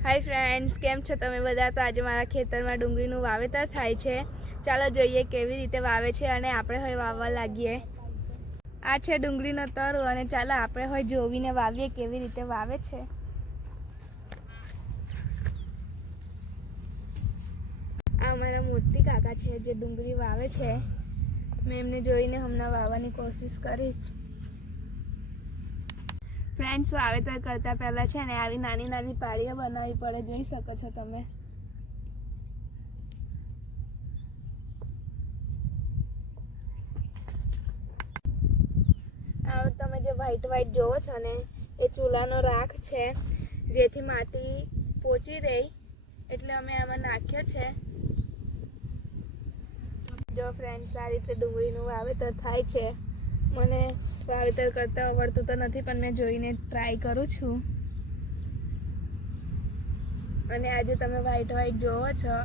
Hi friends, केम छो तमे बधा। तो आज मारा खेतर में डूंगळीनुं वावेतर थाय छे। चालो जोईए केवी रीते वावे छे अने आपणे हवे वाववा लागीए। आ छे डूंगळीनो तरो अने चालो आपणे हवे जोवीने वावीए केवी रीते वावे छे। आ मारा मोती काका छे जे डूंगળી वावे छे। मैं एमने जोईने हमणां वाववानी कोशिश करीश। फ्रेंड्स, वावेतर करता पहला छे ने आवी नानी नानी पाड़ीओ बनावी पड़े, जोई शको छो तमे। आ तमे जे व्हाइट व्हाइट जोवो छो ने ए चूलानो राख छे, जेथी माटी पोची रही एटले अमे आमां नाख्यो छे। जो फ्रेंड्स, आ रीते डूंगळीनुं वावेतर थाय छे। मने वावेतर करता आवडતું તો નથી, પણ મેં જોઈને ટ્રાય કરું છું। અને આજે તમે વ્હાઈટ વ્હાઈટ જોવો છો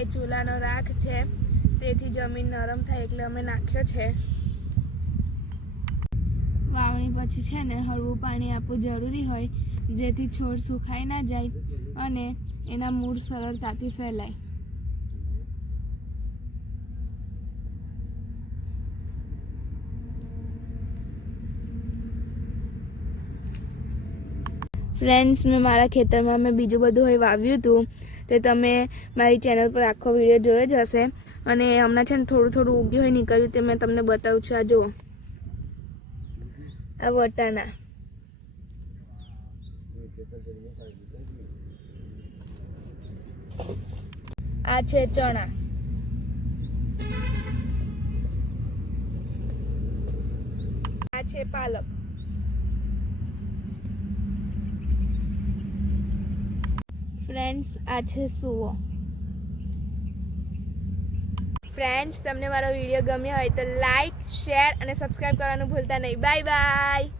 એ ચૂલાનો રાખ છે, તેથી જમીન નરમ થાય એટલે અમે નાખ્યો છે। વાવણી પછી છે ને હળવું પાણી આપવું જરૂરી હોય, જેથી છોડ સુકાઈ ના જાય અને એના મૂળ સરળતાથી ફેલાય। फ्रेंड्स, मैं मारा खेतर में मैं बीजू बधु वाव्यु हतुं, तो तमे मारी चेनल पर आखो विडियो जोयो ज हशे। अने हमणां छे ने थोडुं थोडुं उग्युं होय निकळ्युं, ते मैं तमने बतावुं छुं। आ जुओ, आ वटाणा, आ छे चणा, आ छे पालक, फ्रेंड्स आ छे सूवो। फ्रेंड्स, तमने मारो विडियो गम्यो होय तो लाइक, शेर अने सब्सक्राइब करवानुं भूलता नहीं। Bye bye.